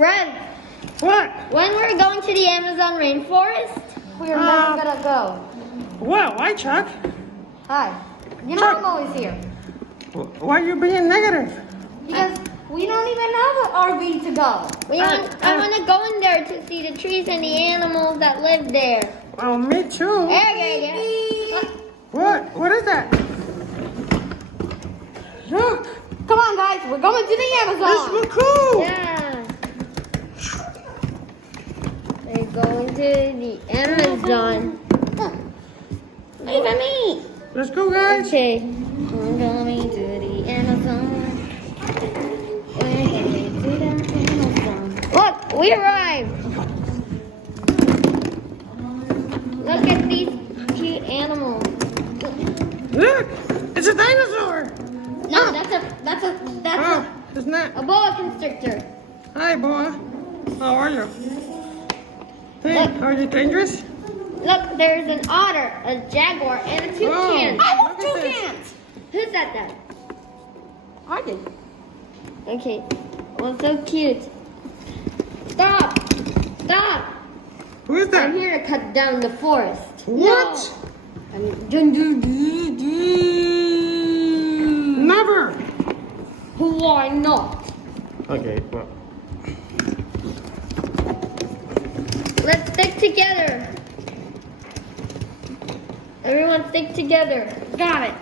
Red, What? when we're going to the Amazon rainforest, We are never gonna go. Well, why, Chuck? Hi. You know Chuck. I'm always here. Why are you being negative? Because we don't even have an RV to go. I want to go in there to see the trees and the animals that live there. Well, me too. Yeah. What? What is that? Look, Come on, guys. We're going to the this Amazon. looks cool. Yeah. We're going to the Amazon. Look at me. Let's go, guys. Okay. We're going to the Amazon. We're going to the Amazon. Look, we arrived. Look at these cute animals. Look, it's a dinosaur. No, that's Oh, it's not. a boa constrictor. Hi, boy. How are you? Hey, Look. are you dangerous? Look, there's an otter, a jaguar, and a toucan. Whoa. I want Look at this. toucans. Who said that? I did. Okay. Well, so cute. Stop! Stop! Who is I'm that? here to cut down the forest. What? Never. Why not? Okay, well. Let's stick together. Everyone stick together. Got it.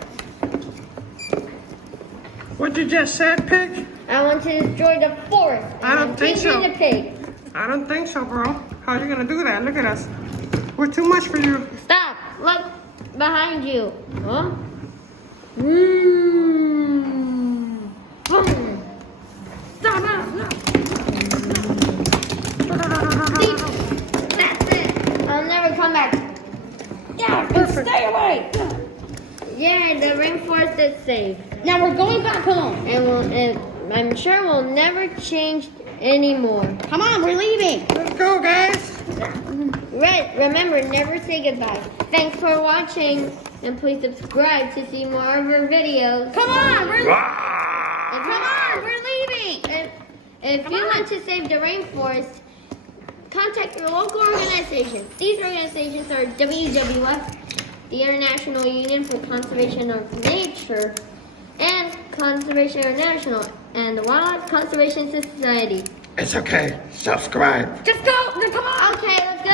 What you just said, pig? I want to destroy the forest. I don't and think give so. me the pig. I don't think so, bro. How are you gonna do that? Look at us. We're too much for you. Stop. Look behind you. Huh? Boom. Stop. That's it. I'll never come back. Yeah, perfect. Stay away. Yeah, the rainforest is safe. Now we're going back home. And I'm sure we'll never change anymore. Come on, we're leaving. Let's go, guys. Remember, never say goodbye. Thanks for watching, and please subscribe to see more of our videos. Come on, we're And come on, we're leaving. if you want to save the rainforest, contact your local organizations. These organizations are WWF, the International Union for Conservation of Nature, and Conservation International, and the Wildlife Conservation Society. It's okay. Subscribe. Just go. Come on. Okay, let's go.